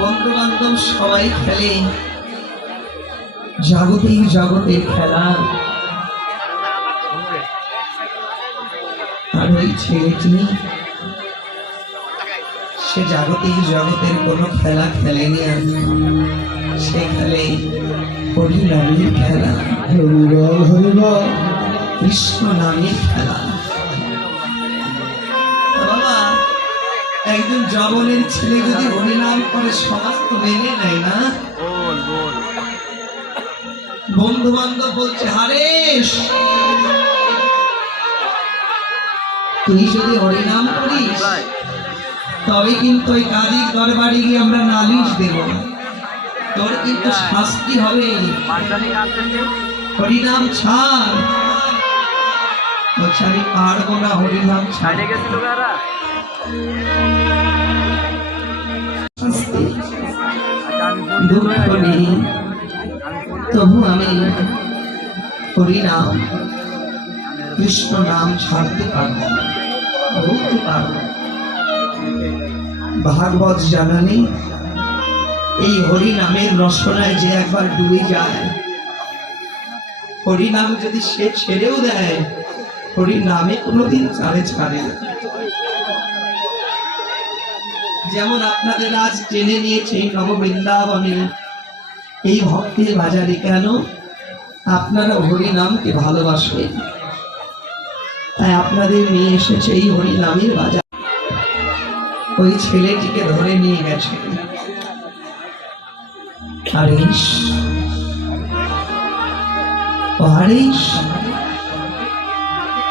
বন্ধু বান্ধব সবাই খেলে। জাগতিক জগতের খেলা। আর ওই ছেলেটি, সে জাগতিক জগতের কোনো খেলা খেলেনি আর সে খেলে হরিনামের খেলা। হরিবল হরিবল কৃষ্ণ নামের খেলা। একজন জবনের ছেলে যদি হরিনাম করে সমাজ তো মেনে নেয় না? বন্ধু বান্ধব বলছে হারেশ তুই যদি হরিনাম করিস তবে কিন্তু ওই কাজীর দরবারে গিয়ে আমরা নালিশ দেব। তোর কিন্তু শাস্তি হবে। হরিনাম ছাড়। বলছে আমি পারব না হরিনাম ছাড় গেছিল তবু আমি হরিনাম কৃষ্ণ নাম ছাড়তে পারব ভাগবত জানানি, এই হরি নামের রসনায় যে একবার ডুবে যায় হরি নাম যদি সে ছেড়েও দেয় হরি নামে কোনোদিন ছাড়ে ছাড়ে না। যেমন আপনাদের আজ টেনে নিয়েছে নববৃন্দাবনে, এই ভক্তের বাজারে কেন? আপনারা হরি নামকে ভালোবাসবেন। তাই আপনাদের নিয়ে এসেছে এই হরি নামের বাজার। ওই ছেলেটিকে ধরে নিয়ে গেছে।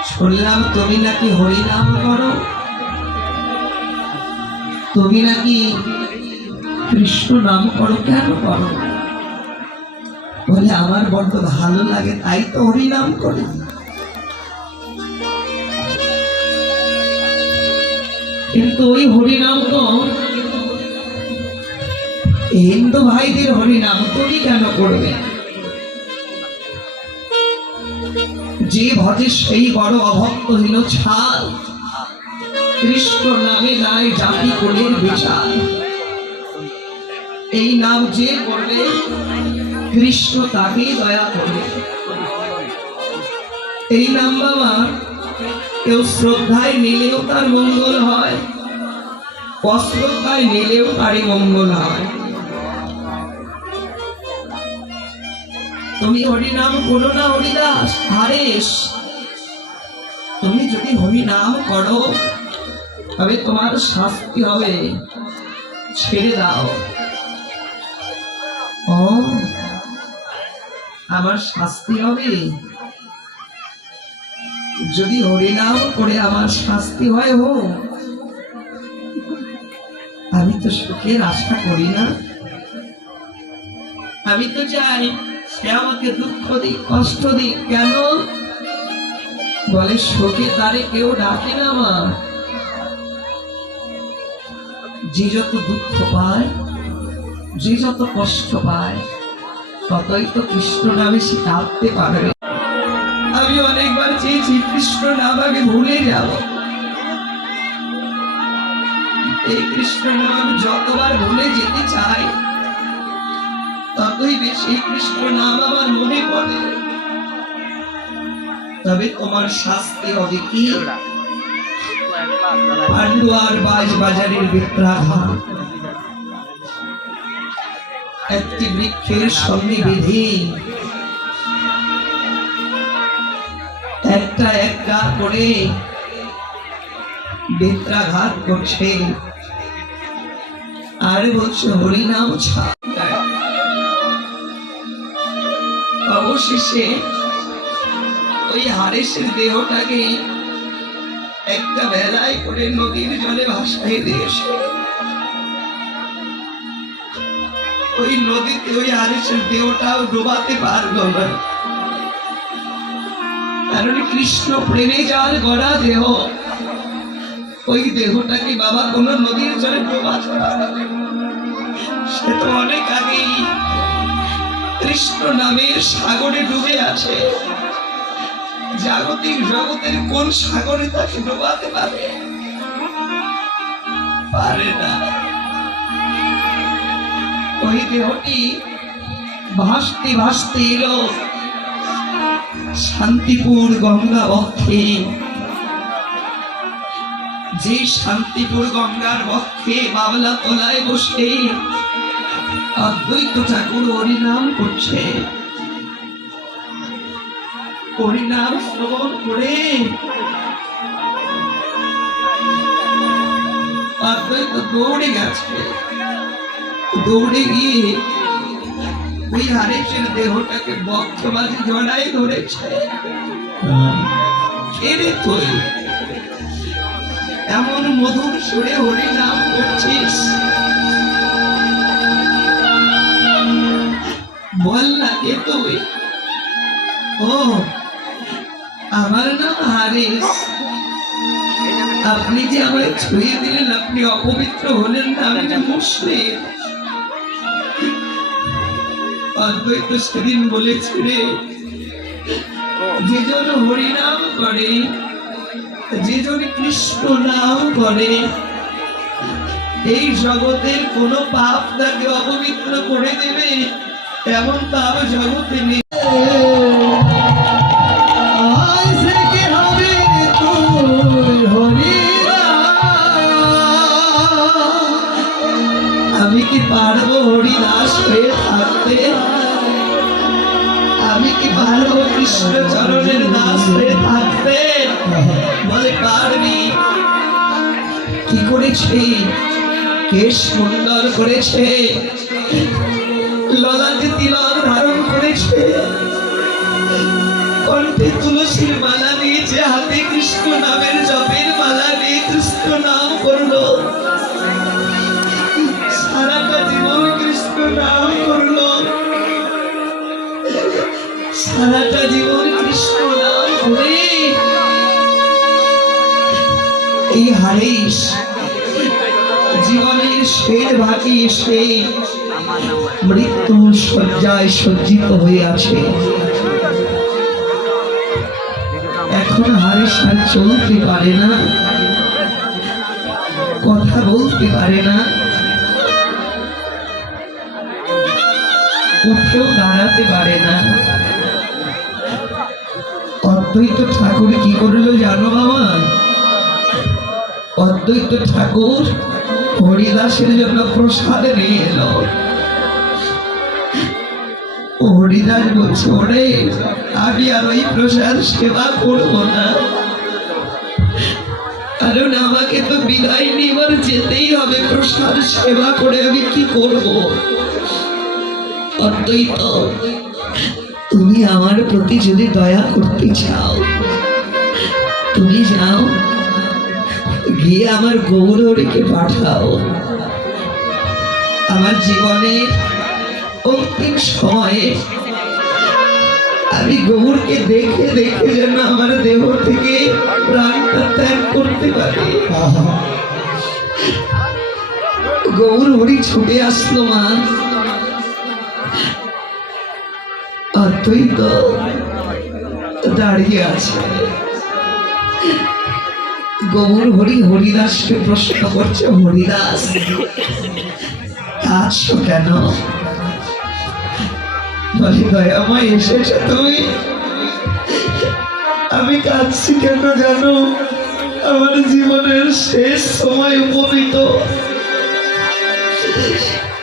শুনলাম তুমি নাকি হরিনাম করো। তুমি নাকি কৃষ্ণ নাম করো? কেন করো? বলে, আমার বড্ড ভালো লাগে, তাই তো হরিনাম করি। কিন্তু ওই হরিনাম তো, হিন্দু ভাইদের হরিনাম তুমি কেন করবে? যে ভজে সেই বড় অভক্ত হইল ছাল। কৃষ্ণ নামে নাই জাতি কোলের বিচার এই নাম যে করবে কৃষ্ণ তাকে দয়া করবে এই নাম বাবা, কেউ শ্রদ্ধায় নিলেও তার মঙ্গল হয়। অশ্রদ্ধায় নিলেও তারই মঙ্গল হয়। তুমি হরিনাম করো না, হরিদাস। হারেশ, তুমি যদি হরিনাম করো তবে তোমার শাস্তি হবে। ছেড়ে দাও। ও, আমার শাস্তি হবে? যদি হরিনাম করে আমার শাস্তি হয় হো, আমি তো সুখের আশা করি না। আমি তো চাই সে আমাকে দুঃখ দিক, কষ্ট দিক। কেন? বলে, শোকে তারে কেউ ডাকে না মা। যে যত দুঃখ পায়, যে যত কষ্ট পায়, ততই তো কৃষ্ণ নামে সে কাঁদতে পারবে। আমি অনেকবার চেয়েছি কৃষ্ণ নাম আগে ভুলে যাব। এই কৃষ্ণ নাম যতবার ভুলে যেতে চাই, ততই বেশি কৃষ্ণ নাম আমার মনে পড়ে। তবে তোমার শাস্তি হবে কি? পান্ডুয়ার বাজ বাজারের বিপ্রাঘাত। একটি বৃক্ষের সঙ্গে বিধি একটা একটা করে বেত্রাঘাত করছে। আর বলছে, হরিনাম অবশেষে ওই হারেসের দেহটাকে একটা বেলায় করে নদীর জলে ভাসাই দিয়েছে। ওই নদীতে ওই হারেসের দেহটাও ডোবাতে পারল না। কারণ কৃষ্ণ প্রেমে যার গড়া দেহ, ওই দেহটাকে বাবা কোন নদীর জলে ডোবাতে পারে না। সে তো অনেক আগেই কৃষ্ণ নামের সাগরে ডুবে আছে। জাগতিক জগতের কোন সাগরে তাকে ডোবাতে পারে? পারে না। ওই দেহটি ভাসতে ভাসতে এলো। শান্তিপুর গঙ্গা বক্ষে যে শান্তিপুর গঙ্গার বক্ষে বাবলা তলায় বসে, অদ্বৈত ঠাকুর হরিনাম করছে। হরিনাম শ্রবণ করে। অদ্বৈত দৌড়ে গেছে। দৌড়ে গিয়ে ওই হারেসের দেহটাকে বক্ষ মাঝে জড়াই ধরেছে। ছেড়ে তুই এমন মধুর সুরে হরি নাম করছিস। বল না, কে তুই? ও আমার নাম হারিস। আপনি যে আমায় ছুঁয়ে দিলেন, আপনি অপবিত্র হলেন না, আমি যে মুসলিম। অদ্বৈত সেদিন বলেছিলে যে জন হরিনাম করে, যে জন কৃষ্ণ নাম করে, এই জগতের কোন পাপ তাকে অপবিত্র করে দেবে, এমন পাপ জগতে নেই। আমি কি পারব হরিদাস হয়ে থাকতে? আমি কি পারব কৃষ্ণ চরণের দাস হয়ে থাকতে? বলে পারবি। কি করেছে? কেশ সুন্দর করেছে। ললাটে তিলক ধারণ করেছে। কণ্ঠে তুলসীর মালা নিয়েছে হাতে কৃষ্ণ নামের জপের মালা নিয়ে কৃষ্ণ নাম করল। মৃত্যু শয্যায় সজ্জিত হয়ে আছে। এখন হারিস আর চলতে পারে না, কথা বলতে পারে না। উঠেও দাঁড়াতে পারে না। অদ্বৈত ঠাকুর কি করল জানো বাবা? অদ্বৈত ঠাকুর হরিদাসের জন্য প্রসাদ নিয়ে এলো। হরিদাস বলছে, ওরে, আমি আর ওই প্রসাদ সেবা করব না। কারণ আমাকে তো বিদায় নেবার যেতেই হবে, প্রসাদ সেবা করে আমি কি করব? অদ্বৈত তুমি আমার প্রতি যদি দয়া করতে চাও, তুমি যাও, গিয়ে আমার গৌরহরিকে পাঠাও। আমার জীবনের অন্তিম সময়ে আমি গৌরকে দেখে দেখে যেন আমার দেহ থেকে প্রাণটা ত্যাগ করতে পারি। গৌর হরি ছুটে আসলো মা। অদ্বৈত দাঁড়িয়ে আছে গৌর হরি হরিদাসকে প্রশ্ন করছে, হরিদাস কাঁদছো কেন? বলি, দয়াময় এসেছ তুমি। আমি কাঁদছি কেন জানো? আমার জীবনের শেষ সময় উপনীত।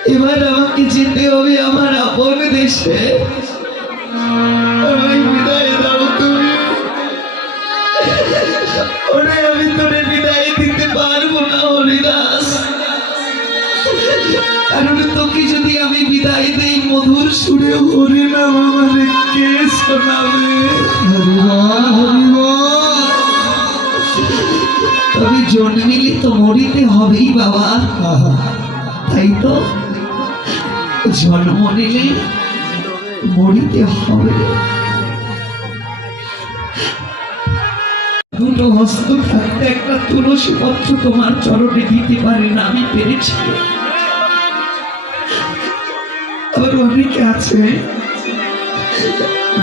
এবার আমাকে যেতে হবে আমার আপন দেশে। মধুর সুরে হরি নাম আমারে কে শোনাবে? তবে জন্মিলে তো মরিতে হবেই বাবা। তাই তো? জন্ম নিলে মরিতে হবে। দুটো হস্ত থাকতে একটা তুলসী পত্র তোমার চরণে দিতে পারে না আমি পেরেছি। তোর অনেক আছে।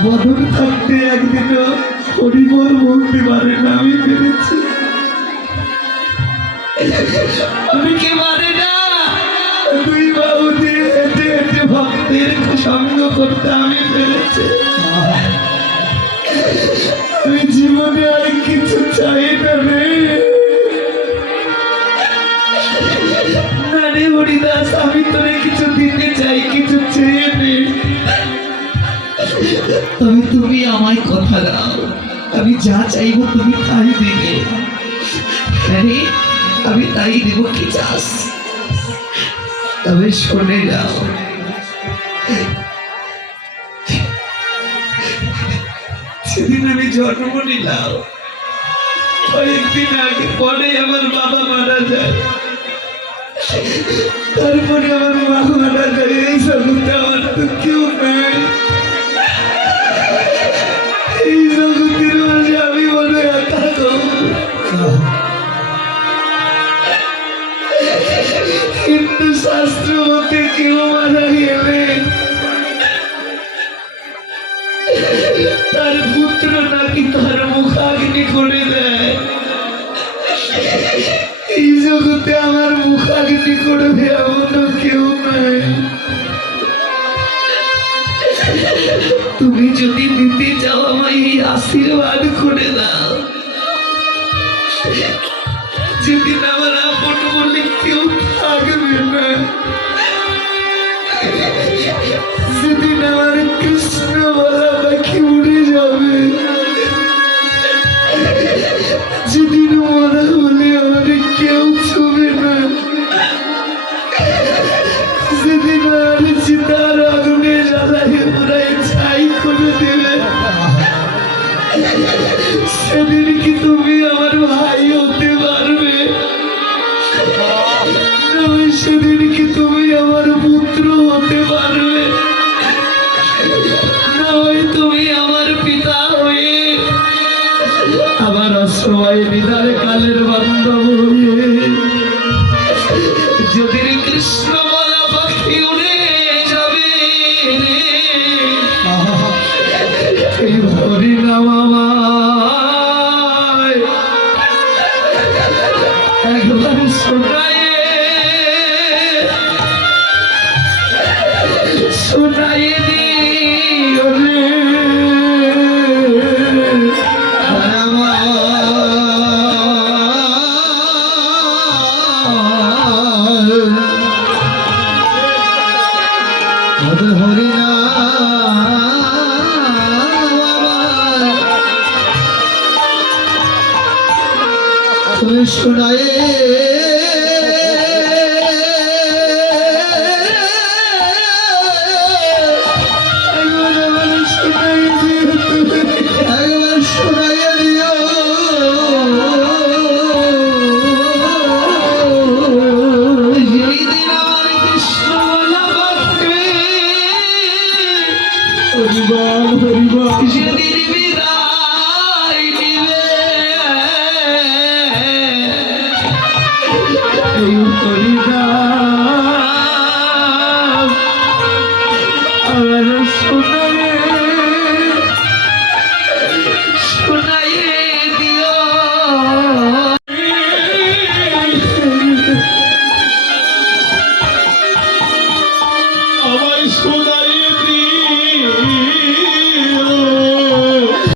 বদন থাকতে একদিনও হরিবল বলতে পারে না আমি পেরেছি আমি পারে না? দুই বাহুতে হেঁটে হেঁটে ভক্তের সঙ্গ করতে আমি পেরেছি আমি জীবনে আর কিছু চাই না রে। নারী হরিদাস, আমি তোরে কি তবে তুমি আমায় কথা দাও। আমি যা চাইব তুমি তাই দেবে। হ্যাঁ আরে আমি তাই দেব কি চাস? তবে শুনে যাও সেদিন আমি জন্ম নিলাম। কয়েকদিন আগে পরে আমার বাবা মারা যায়। তারপরে আমার মা মারা যায়, এই সবুজটা আমার তো কেউ নাই। যদি দিতে চাও আমায় এই আশীর্বাদ করে সবাই বিদায় কালের বান্ধব।